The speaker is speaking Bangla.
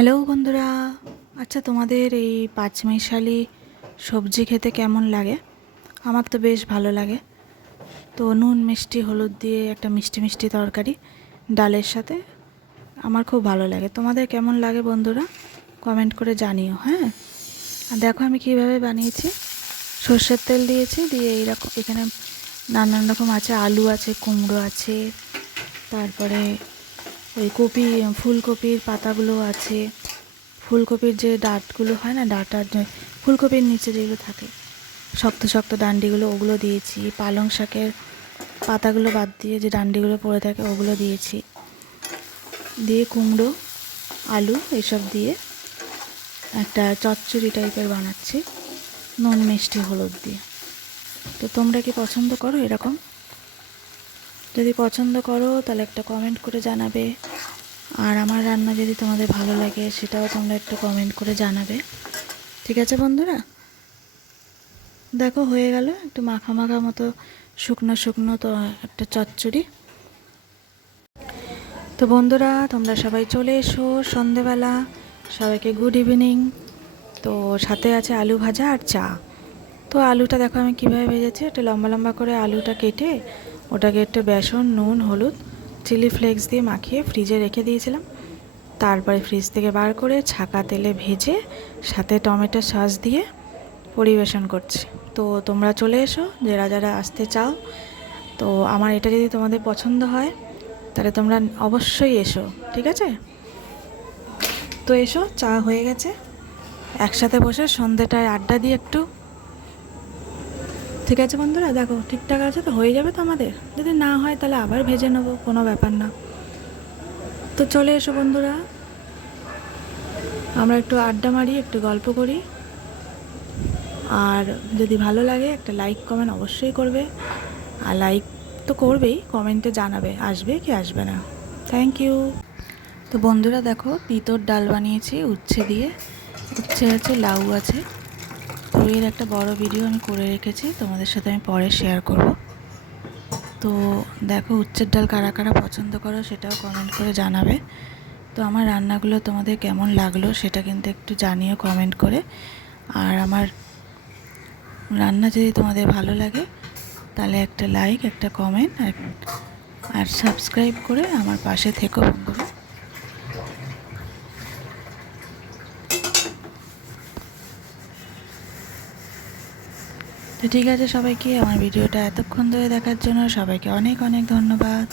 হ্যালো বন্ধুরা, আচ্ছা তোমাদের এই পাঁচমিশালি সবজি খেতে কেমন লাগে? আমার তো বেশ ভালো লাগে। তো নুন মিষ্টি হলুদ দিয়ে একটা মিষ্টি মিষ্টি তরকারি ডালের সাথে আমার খুব ভালো লাগে। তোমাদের কেমন লাগে বন্ধুরা? কমেন্ট করে জানিও। হ্যাঁ, আর দেখো আমি কীভাবে বানিয়েছি। সর্ষের তেল দিয়েছি, দিয়ে এইরকম এখানে নানান রকম আছে, আলু আছে, কুমড়ো আছে, তারপরে ওই কপি, ফুলকপির পাতাগুলো আছে, ফুলকপির যে ডাঁটগুলো হয় না, ডাঁটার ফুলকপির নিচে যেগুলো থাকে শক্ত শক্ত ডান্ডিগুলো, ওগুলো দিয়েছি। পালং শাকের পাতাগুলো বাদ দিয়ে যে ডান্ডিগুলো পড়ে থাকে ওগুলো দিয়েছি, দিয়ে কুমড়ো আলু এসব দিয়ে একটা চচ্চড়ি টাইপের বানাচ্ছি নুন মিষ্টি হলুদ দিয়ে। তো তোমরা কি পছন্দ করো এরকম? যদি পছন্দ করো তাহলে একটা কমেন্ট করে জানাবে। আর আমার রান্না যদি তোমাদের ভালো লাগে সেটাও তোমরা একটু কমেন্ট করে জানাবে। ঠিক আছে বন্ধুরা? দেখো হয়ে গেল একটু মাখা মাখা মতো, শুকনো শুকনো তো একটা চচ্চড়ি। তো বন্ধুরা তোমরা সবাই চলে এসো সন্ধেবেলা। সবাইকে গুড ইভিনিং। তো সাথে আছে আলু ভাজা আর চা। তো আলুটা দেখো আমি কীভাবে ভেজেছি। একটু লম্বা লম্বা করে আলুটা কেটে ওটাকে একটু বেসন, নুন, হলুদ, চিলি ফ্লেক্স দিয়ে মাখিয়ে ফ্রিজে রেখে দিয়েছিলাম। তারপরে ফ্রিজ থেকে বার করে ছাকা তেলে ভেজে সাথে টমেটো সস দিয়ে পরিবেশন করছি। তো তোমরা চলে এসো যারা যারা আসতে চাও। তো আমার এটা যদি তোমাদের পছন্দ হয় তাহলে তোমরা অবশ্যই এসো, ঠিক আছে? তো এসো, চা হয়ে গেছে, একসাথে বসে সন্ধ্যেটায় আড্ডা দিই একটু। ঠিক আছে বন্ধুরা, দেখো ঠিকঠাক আছে তো, হয়ে যাবে তো আমাদের। যদি না হয় তাহলে আবার ভেজে নেবো, কোনো ব্যাপার না। তো চলে এসো বন্ধুরা, আমরা একটু আড্ডা মারি, একটু গল্প করি। আর যদি ভালো লাগে একটা লাইক কমেন্ট অবশ্যই করবে। আর লাইক তো করবেই, কমেন্টে জানাবে আসবে কি আসবে না। Thank you. তো বন্ধুরা দেখো তিতর ডাল বানিয়েছি উচ্ছে দিয়ে। উচ্ছে আছে, লাউ আছে। তো এর একটা বড় ভিডিও আমি করে রেখেছি, তোমাদের সাথে আমি পরে শেয়ার করব। তো দেখো উচ্ছের ডাল কারা কারা পছন্দ করো সেটাও কমেন্ট করে জানাবে। তো আমার রান্নাগুলো তোমাদের কেমন লাগলো সেটা কিন্তু একটু জানিও কমেন্ট করে। আর আমার রান্না যদি তোমাদের ভালো লাগে তাহলে একটা লাইক, একটা কমেন্ট আর সাবস্ক্রাইব করে আমার পাশে থেকো বন্ধুরা। তো ঠিক আছে, সবাইকে আমার ভিডিওটা এতক্ষণ ধরে দেখার জন্য সবাইকে অনেক অনেক ধন্যবাদ।